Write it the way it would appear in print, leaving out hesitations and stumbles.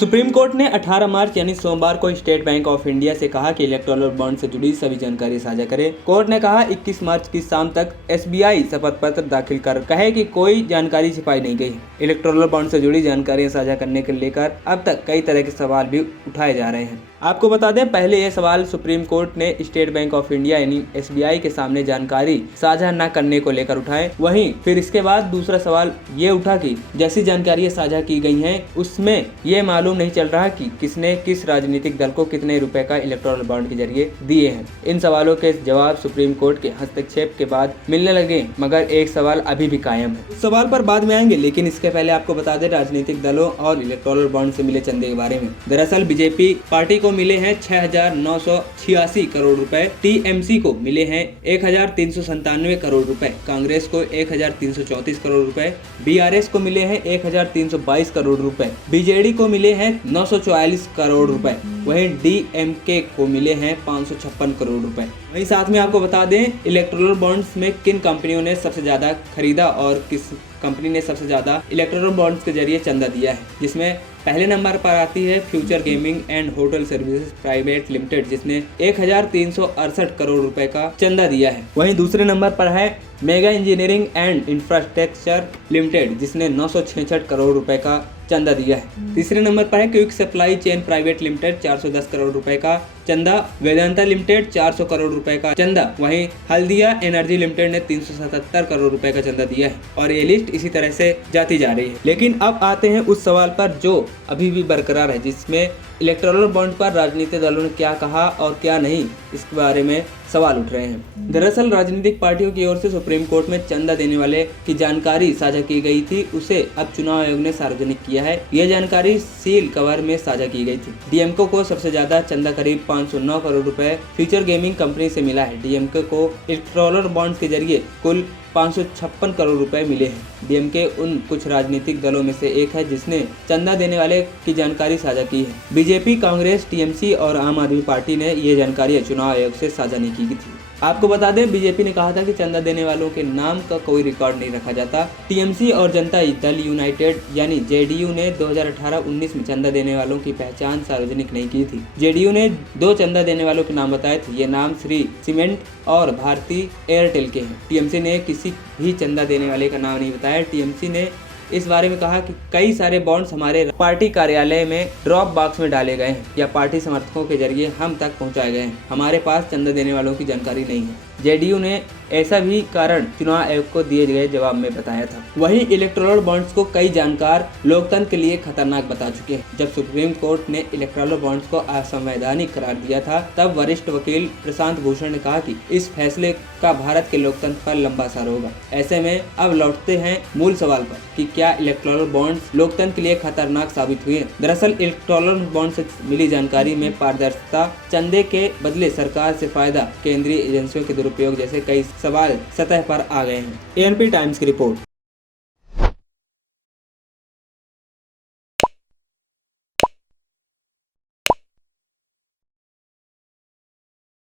Supreme court ने 18 मार्च यानी सोमवार को स्टेट बैंक ऑफ इंडिया से कहा कि इलेक्टोरल बॉन्ड से जुड़ी सभी जानकारी साझा करे। कोर्ट ने कहा 21 मार्च की शाम तक SBI शपथ पत्र दाखिल कर कहे कि कोई जानकारी छिपाई नहीं गई। इलेक्टोरल बॉन्ड से जुड़ी जानकारियां साझा करने को लेकर अब तक कई तरह के सवाल भी उठाए जा रहे हैं। आपको बता दें, पहले यह सवाल सुप्रीम कोर्ट ने स्टेट बैंक ऑफ इंडिया यानी SBI के सामने जानकारी साझा न करने को लेकर उठाए। वहीं फिर इसके बाद दूसरा सवाल ये उठा कि जैसी जानकारियां साझा की गई हैं उसमें ये मालूम नहीं चल रहा कि किसने किस राजनीतिक दल को कितने रुपए का इलेक्टोरल बॉन्ड के जरिए दिए हैं। इन सवालों के जवाब सुप्रीम कोर्ट के हस्तक्षेप के बाद मिलने लगे, मगर एक सवाल अभी भी कायम है। इस सवाल पर बाद में आएंगे, लेकिन इसके पहले आपको बता दें राजनीतिक दलों और इलेक्टोरल बॉन्ड से मिले चंदे के बारे में। दरअसल बीजेपी पार्टी को मिले हैं 6,986 करोड़ रुपए, TMC को मिले हैं 1,397 करोड़ रुपए, कांग्रेस को 1,334 करोड़ रुपए, BRS को मिले हैं 1,322 करोड़ रुपए, BJD को मिले हैं 944 करोड़ रुपए, वहीं DMK को मिले हैं 556 करोड़ रुपए। वहीं साथ में आपको बता दें इलेक्टोरल बॉन्ड्स में किन कंपनियों ने सबसे ज्यादा खरीदा और किस कंपनी ने सबसे ज्यादा इलेक्टोरल बॉन्ड्स के जरिए चंदा दिया है, जिसमें पहले नंबर पर आती है future gaming and hotel services private limited, जिसने 1,368 करोड़ रुपए का चंदा दिया है। वहीं दूसरे नंबर पर है mega engineering and infrastructure limited, जिसने 966 करोड़ रुपए का चंदा दिया है। तीसरे नंबर पर है quick supply chain private limited, 410 crore रुपए का चंदा, वेदांता लिमिटेड 400 करोड़ रुपए का चंदा, वहीं हल्दिया एनर्जी लिमिटेड ने 377 करोड़ रुपए का चंदा दिया है। और ये लिस्ट इसी तरह से जाती जा रही है। लेकिन अब आते हैं उस सवाल पर जो अभी भी बरकरार है, जिसमें इलेक्टोरल बॉन्ड पर राजनीतिक दलों ने क्या कहा और क्या नहीं, इसके बारे में सवाल उठ रहे हैं। दरअसल राजनीतिक पार्टियों की ओर से सुप्रीम कोर्ट में चंदा देने वाले की जानकारी साझा की गई थी, उसे अब चुनाव आयोग ने सार्वजनिक किया है। यह जानकारी सील कवर में साझा की गई थी। DMK को सबसे ज्यादा चंदा करीब 509 करोड़ रुपए फ्यूचर गेमिंग कंपनी से मिला है। DMK को इलेक्टोरल बॉन्ड के जरिए कुल 556 करोड़ रुपए मिले हैं। DMK उन कुछ राजनीतिक दलों में से एक है जिसने चंदा देने वाले की जानकारी साझा की है। बीजेपी, कांग्रेस, TMC और आम आदमी पार्टी ने ये जानकारी चुनाव आयोग से साझा नहीं की थी। आपको बता दें बीजेपी ने कहा था कि चंदा देने वालों के नाम का कोई रिकॉर्ड नहीं रखा जाता। TMC और जनता दल यूनाइटेड यानी JDU ने 2018-19 में चंदा देने वालों की पहचान सार्वजनिक नहीं की थी। JDU ने 2 चंदा देने वालों के नाम बताए थे। ये नाम श्री सीमेंट और भारती एयरटेल के हैं। TMC ने किसी भी चंदा देने वाले का नाम नहीं बताया। TMC ने इस बारे में कहा कि कई सारे बॉन्ड्स हमारे पार्टी कार्यालय में ड्रॉप बॉक्स में डाले गए हैं या पार्टी समर्थकों के जरिए हम तक पहुंचाए गए हैं। हमारे पास चंदा देने वालों की जानकारी नहीं है। JDU ने ऐसा भी कारण चुनाव आयोग को दिए गए जवाब में बताया था। वहीं इलेक्टोरल बॉन्ड्स को कई जानकार लोकतंत्र के लिए खतरनाक बता चुके हैं। जब सुप्रीम कोर्ट ने इलेक्टोरल बॉन्ड्स को असंवैधानिक करार दिया था, तब वरिष्ठ वकील प्रशांत भूषण ने कहा कि इस फैसले का भारत के लोकतंत्र पर लंबा असर होगा। ऐसे में अब लौटते हैं मूल सवाल पर कि क्या इलेक्टोरल बॉन्ड्स लोकतंत्र के लिए खतरनाक साबित हुए। दरअसल इलेक्टोरल बॉन्ड से मिली जानकारी में पारदर्शिता, चंदे के बदले सरकार से फायदा, केंद्रीय एजेंसियों के दुरुपयोग जैसे कई सवाल सतह पर आ गए हैं। ANP टाइम्स की रिपोर्ट।